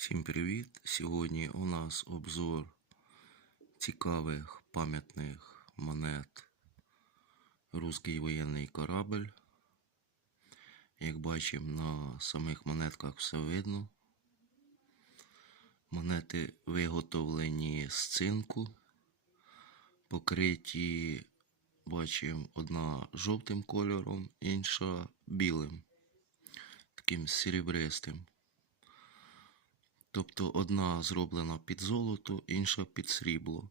Всім привіт! Сьогодні у нас обзор цікавих пам'ятних монет Руський воєнний корабль. Як бачимо, на самих монетках все видно. Монети виготовлені з цинку, покриті, бачимо, одна жовтим кольором, інша білим, таким серебристим. Тобто одна зроблена під золото, інша під срібло.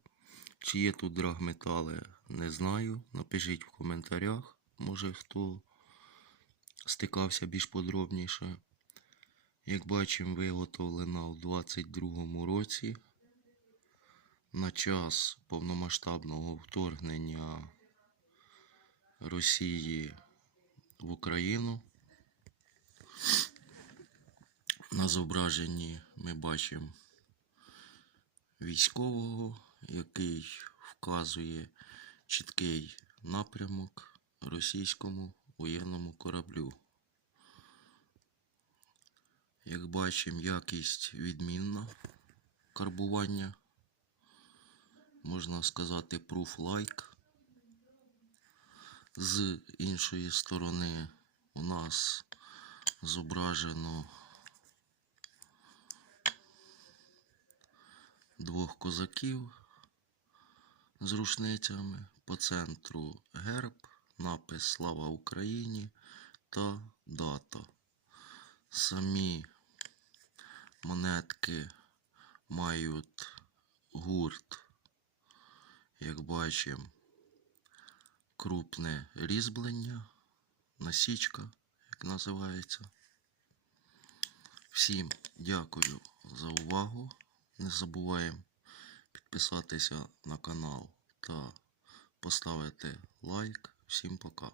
Чи є тут драгметали, не знаю. Напишіть в коментарях, може хто стикався більш подробніше. Як бачимо, виготовлена у 22-му році на час повномасштабного вторгнення Росії в Україну. На зображенні ми бачимо військового, який вказує чіткий напрямок російському воєнному кораблю. Як бачимо, якість відмінна карбування. Можна сказати, proof like. З іншої сторони у нас зображено двох козаків з рушницями. По центру герб, напис Слава Україні та дата. Самі монетки мають гурт, як бачимо, крупне різьблення, насічка, як називається. Всім дякую за увагу. Не забуваємо підписатися на канал та поставити лайк. Всім пока.